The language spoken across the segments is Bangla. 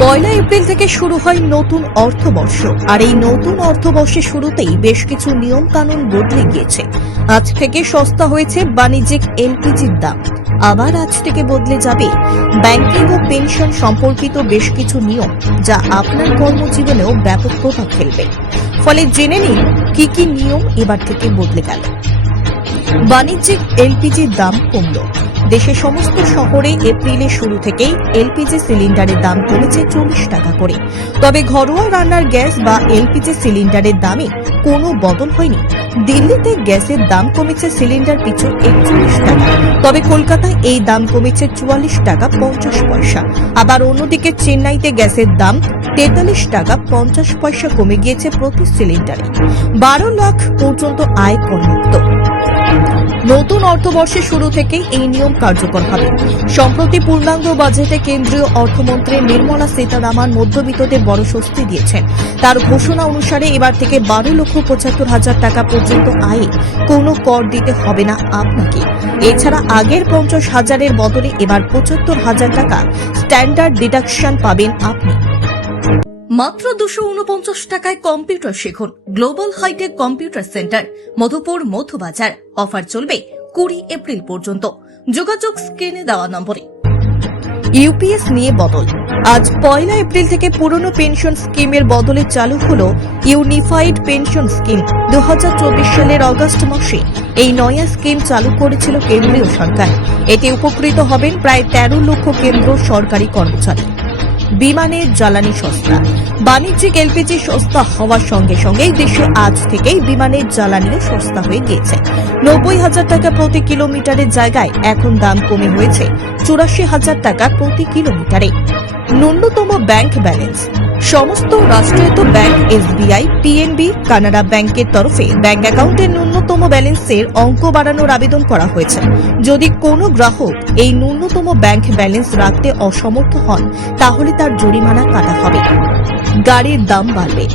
পয়লা এপ্রিল থেকে শুরু হয় নতুন অর্থবর্ষ। আর এই নতুন অর্থবর্ষের শুরুতেই বেশ কিছু নিয়ম কানুন বদলে গিয়েছে। আজ থেকে সস্তা হয়েছে বাণিজ্যিক এলপিজির দাম। আবার আজ থেকে বদলে যাবে ব্যাংকিং ও পেনশন সম্পর্কিত বেশ কিছু নিয়ম, যা আপনার কর্মজীবনেও ব্যাপক প্রভাব ফেলবে। ফলে জেনে নিন, কি কি নিয়ম এবার থেকে বদলে গেল। বাণিজ্যিক এলপিজির দাম কমল। দেশের সমস্ত শহরে এপ্রিলের শুরু থেকেই এলপিজি সিলিন্ডারের দাম কমেছে চল্লিশ টাকা করে। তবে ঘরোয়া রান্নার গ্যাস বা এলপিজি সিলিন্ডারের দামে কোনো বদল হয়নি। দিল্লিতে গ্যাসের দাম কমেছে সিলিন্ডার পিছু একচল্লিশ টাকা। তবে কলকাতায় এই দাম কমেছে চুয়াল্লিশ টাকা পঞ্চাশ পয়সা। আবার অন্যদিকে চেন্নাইতে গ্যাসের দাম তেতাল্লিশ টাকা পঞ্চাশ পয়সা কমে গিয়েছে প্রতি সিলিন্ডারে। বারো লাখ পর্যন্ত আয় করমুক্ত। নতুন অর্থবর্ষের শুরু থেকেই এই নিয়ম কার্যকর হবে। সম্প্রতি পূর্ণাঙ্গ বাজেটে কেন্দ্রীয় অর্থমন্ত্রী নির্মলা সীতারামন মধ্যবিত্তদের বড় স্বস্তি দিয়েছেন। তার ঘোষণা অনুসারে এবার থেকে বারো লক্ষ পঁচাত্তর হাজার টাকা পর্যন্ত আয়ে কোনো কর দিতে হবে না আপনাকে। এছাড়া আগের পঞ্চাশ হাজারের বদলে এবার পঁচাত্তর হাজার টাকা স্ট্যান্ডার্ড ডিডাকশন পাবেন আপনি। মাত্র দুশো উনপঞ্চাশ টাকায় কম্পিউটার শিখুন। Global hitech computer centre, Madhupur Madhubazar. Offer চলবে কুড়ি এপ্রিল পর্যন্ত। যোগাযোগ স্ক্রিনে দেওয়া নম্বরে। ইউপিএস নিয়ে বদল। আজ পয়লা এপ্রিল থেকে পুরনো পেনশন স্কিমের বদলে চালু হল ইউনিফাইড পেনশন স্কিম। দু হাজার চব্বিশ সালের অগস্ট মাসে এই নয়া স্কিম চালু করেছিল কেন্দ্রীয় সরকার। এতে উপকৃত হবেন প্রায় তেরো লক্ষ কেন্দ্র সরকারি কর্মচারী। বিমানের জ্বালানি সস্তা। বাণিজ্যিক এলপিজি সস্তা হওয়ার সঙ্গে সঙ্গে দেশে আজ থেকেই বিমানের জ্বালানিও সস্তা হয়ে গিয়েছে। নব্বই হাজার টাকা প্রতি কিলোমিটারের জায়গায় এখন দাম কমে হয়েছে চুরাশি হাজার টাকা প্রতি কিলোমিটারে। ন্যূনতম ব্যাংক ব্যালেন্স সমস্ত রাষ্ট্রায়ত্ত ব্যাংক, এসবিআই পিএনবি কানাডা ব্যাংকের তরফে ব্যাংক অ্যাকাউন্টের ন্যূনতম ব্যালেন্সের অঙ্ক বাড়ানোর আবেদন করা হয়েছে। যদি কোনো গ্রাহক এই ন্যূনতম ব্যাংক ব্যালেন্স রাখতে অসমর্থ হন, তাহলে তার জরিমানা কাটা হবে। গাড়ির দাম বাড়বে।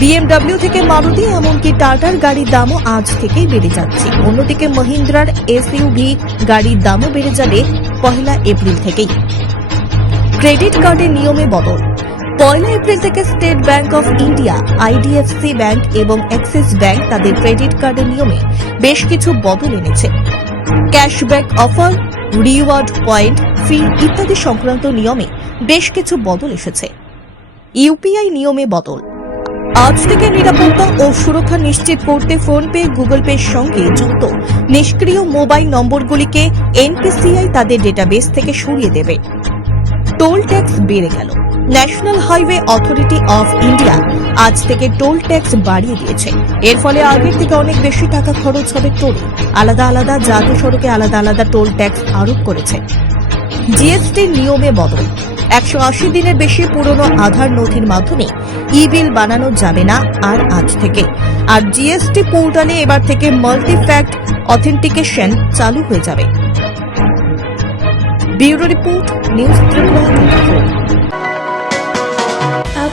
বিএমডব্লিউ থেকে মারুতি, এমনকি টাটার গাড়ির দামও আজ থেকেই বেড়ে যাচ্ছে। অন্যদিকে মহিন্দ্রার এসইউভি গাড়ির দামও বেড়ে যাবে পহেলা এপ্রিল থেকেই। ক্রেডিট কার্ডের নিয়মে বদল। পয়লা এপ্রিল থেকে State Bank of India IDFC Bank এবং অ্যাক্সিস ব্যাংক তাদের ক্রেডিট কার্ডের নিয়মে বেশ কিছু বদল এনেছে। Cashback offer, reward point, fee ইত্যাদি সংক্রান্ত নিয়মে বেশ কিছু বদল এসেছে। ইউপিআই নিয়মে বদল। আজ থেকে নিরাপত্তা ও সুরক্ষা নিশ্চিত করতে ফোনপে, গুগল পের সঙ্গে যুক্ত। নিষ্ক্রিয় মোবাইল নম্বরগুলিকে এনপিসিআই তাদের ডেটাবেস থেকে সরিয়ে দেবে। টোল ট্যাক্স বেড়ে গেল। National Highway Authority of India আজ থেকে টোল ট্যাক্স বাড়িয়ে দিয়েছে। এর ফলে আগের থেকে অনেক বেশি টাকা খরচ হবে টোলে আলাদা আলাদা জাতীয় সড়কে আলাদা আলাদা টোল ট্যাক্স আরোপ করেছে। জিএসটির নিয়মে বদল। একশো আশি দিনের বেশি পুরনো আধার নথির মাধ্যমে ই বিল বানানো যাবে না আর আজ থেকে। আর জিএসটি পোর্টালে এবার থেকে মাল্টি ফ্যাক্ট অথেন্টিকেশন চালু হয়ে যাবে। Bureau report, news Tripura. 24